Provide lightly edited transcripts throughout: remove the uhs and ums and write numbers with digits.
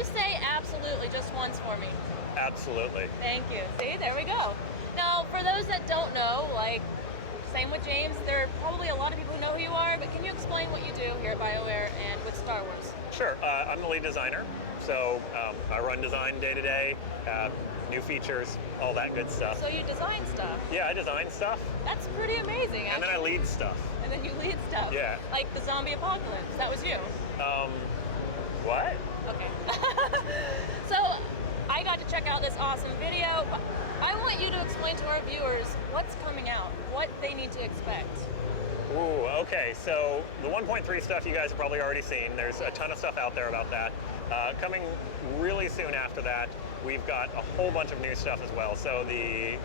you say absolutely just once for me? Absolutely. Thank you. See, there we go. Now, for those that don't know, like, same with James, there are probably a lot of people who know who you are, but can you explain what you do here at BioWare and with Star Wars? Sure. I'm the lead designer, so I run design day to day, new features, all that good stuff. So you design stuff? Yeah, I design stuff. That's pretty amazing, actually. And then I lead stuff. And then you lead stuff? Yeah. Like the zombie apocalypse, that was you? What? Okay. So, I got to check out this awesome video. I want you to explain to our viewers what's coming out, what they need to expect. Ooh, okay, so the 1.3 stuff you guys have probably already seen. There's a ton of stuff out there about that. Coming really soon after that, we've got a whole bunch of new stuff as well. So the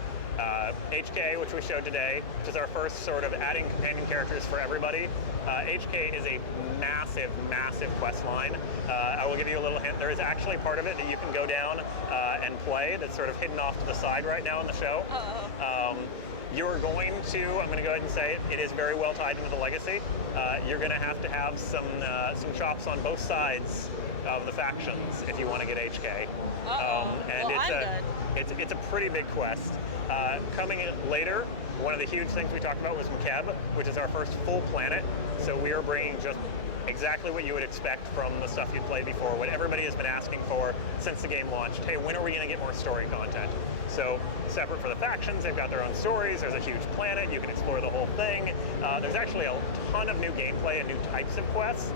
HK, which we showed today, which is our first sort of adding companion characters for everybody. HK is a massive, massive quest line. I will give you a little hint. There is actually part of it that you can go down and play that's sort of hidden off to the side right now in the show. You're going to, I'm going to go ahead and say it is very well tied into the legacy. You're going to have some chops on both sides of the factions if you want to get HK. And well, it's a pretty big quest. Coming in later, one of the huge things we talked about was Mkeb, which is our first full planet. So we are bringing just exactly what you would expect from the stuff you'd played before, what everybody has been asking for since the game launched. Hey, when are we going to get more story content? So separate for the factions, they've got their own stories. There's a huge planet. You can explore the whole thing. There's actually a ton of new gameplay and new types of quests.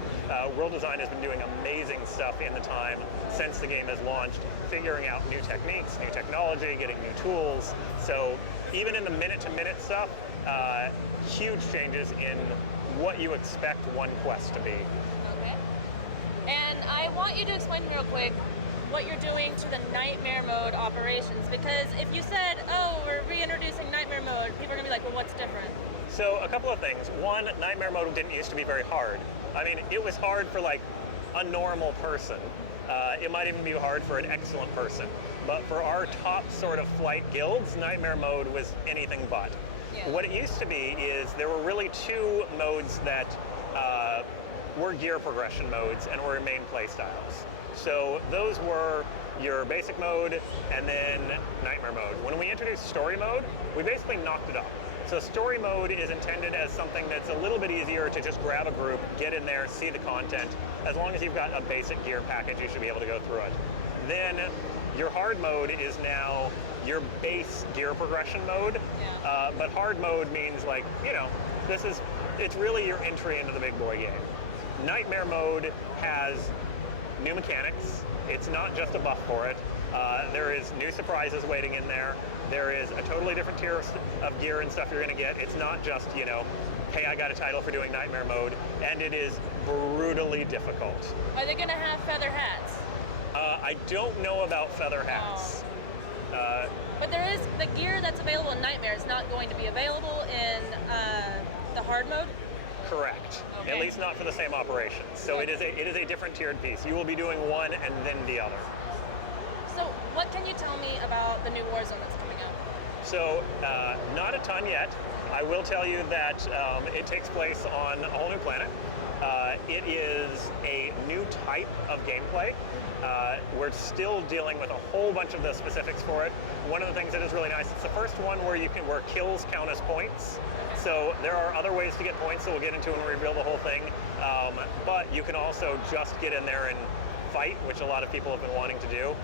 World Design has been doing amazing stuff in the time since the game has launched, figuring out new techniques, new technology, getting new tools. So even in the minute-to-minute stuff, huge changes in what you expect one quest to be. Okay. And I want you to explain real quick what you're doing to the Nightmare Mode operations, because if you said, oh, we're reintroducing Nightmare Mode, people are going to be like, well, what's different? So a couple of things. One, Nightmare Mode didn't used to be very hard. I mean, it was hard for like a normal person. It might even be hard for an excellent person. But for our top sort of flight guilds, Nightmare Mode was anything but. Yeah. What it used to be is there were really two modes that were gear progression modes and were main play styles. So those were your basic mode and then Nightmare Mode. When we introduced story mode, we basically knocked it up. So story mode is intended as something that's a little bit easier to just grab a group, get in there, see the content. As long as you've got a basic gear package, you should be able to go through it. Then your hard mode is now your base gear progression mode. Yeah. But hard mode means, like, you know, it's really your entry into the big boy game. Nightmare mode has new mechanics. It's not just a buff for it. There is new surprises waiting in there. There is a totally different tier of gear and stuff you're going to get. It's not just, you know, hey, I got a title for doing Nightmare Mode, and it is brutally difficult. Are they going to have feather hats? I don't know about feather hats. But there is, the gear that's available in Nightmare is not going to be available in the hard mode? Correct. Okay. At least not for the same operation. So Okay. it is a different tiered piece. You will be doing one and then the other. So what can you tell me about the new Warzone that's coming out? So not a ton yet. I will tell you that it takes place on a whole new planet. It is a new type of gameplay. We're still dealing with a whole bunch of the specifics for it. One of the things that is really nice, it's the first one where kills count as points. So there are other ways to get points that we'll get into when we reveal the whole thing. But you can also just get in there and fight, which a lot of people have been wanting to do.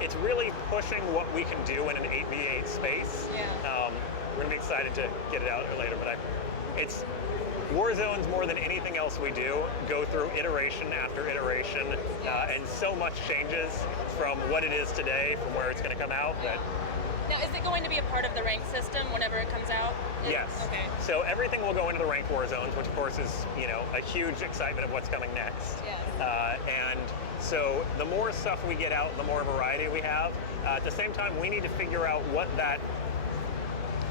It's really pushing what we can do in an 8v8 space. Yeah. We're gonna be excited to get it out there later, but it's Warzones, more than anything else we do, go through iteration after iteration, and so much changes from what it is today, from where it's going to come out. Yeah. Now, is it going to be a part of the rank system whenever it comes out? Yes. Okay. So everything will go into the ranked Warzones, which of course is, you know, a huge excitement of what's coming next. Yes. And so the more stuff we get out, the more variety we have. At the same time, we need to figure out what that.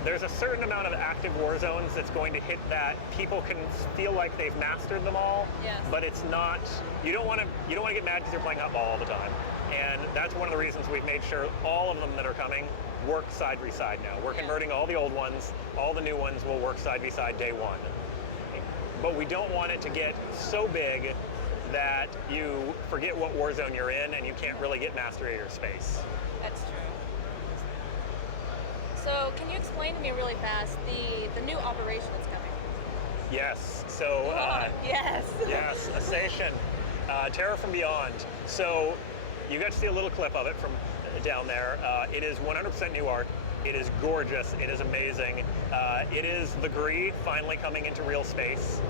There's a certain amount of active war zones that's going to hit that people can feel like they've mastered them all. Yes. But it's not. You don't want to get mad because you're playing hotball all the time. And that's one of the reasons we've made sure all of them that are coming work side by side now. We're converting all the old ones. All the new ones will work side by side day one. But we don't want it to get so big that you forget what war zone you're in and you can't really get mastery of your space. That's true. So can you explain to me really fast the new operation that's coming? Yes. So yes. yes, Ascension, Terror from Beyond. So you got to see a little clip of it from down there. It is 100% new art. It is gorgeous. It is amazing. It is the Gree finally coming into real space.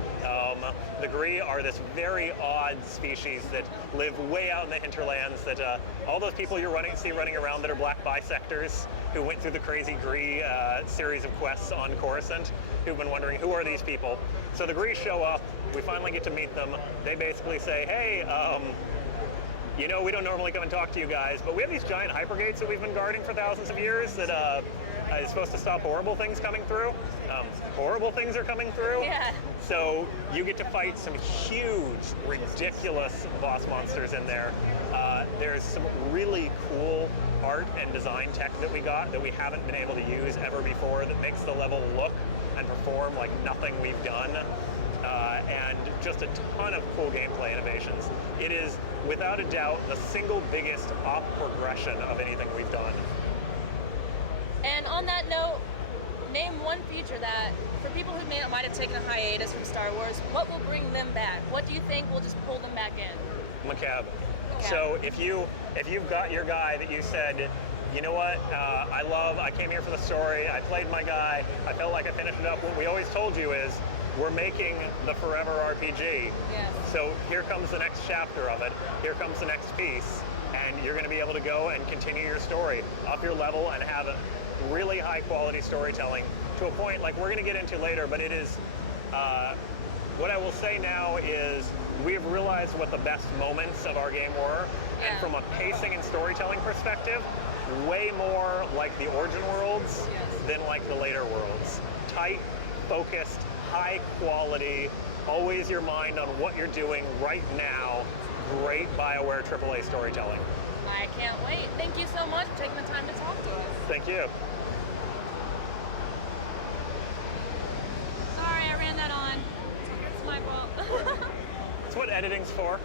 The Gree are this very odd species that live way out in the hinterlands. That all those people you see running around that are black bisectors who went through the crazy Gree series of quests on Coruscant, who've been wondering who are these people. So the Gree show up. We finally get to meet them. They basically say, hey. You know, we don't normally come and talk to you guys, but we have these giant hypergates that we've been guarding for thousands of years that is supposed to stop horrible things coming through. Horrible things are coming through. Yeah. So you get to fight some huge, ridiculous boss monsters in there. There's some really cool art and design tech that we got that we haven't been able to use ever before that makes the level look and perform like nothing we've done. And just a ton of cool gameplay innovations. It is, without a doubt, the single biggest op progression of anything we've done. And on that note, name one feature that, for people who might have taken a hiatus from Star Wars, what will bring them back? What do you think will just pull them back in? Macabre. So if you've got your guy that you said, you know what, I came here for the story, I played my guy, I felt like I finished it up, what we always told you is, we're making the forever RPG. Yes. So here comes the next chapter of it. Here comes the next piece. And you're going to be able to go and continue your story, up your level, and have a really high quality storytelling to a point like we're going to get into later. But it is, what I will say now is we've realized what the best moments of our game were. Yeah. And from a pacing and storytelling perspective, way more like the Origin worlds than like the later worlds. Tight, focused, high quality, always your mind on what you're doing right now. Great BioWare AAA storytelling. I can't wait. Thank you so much for taking the time to talk to us. Thank you. Sorry, I ran that on. It's my fault. That's what editing's for.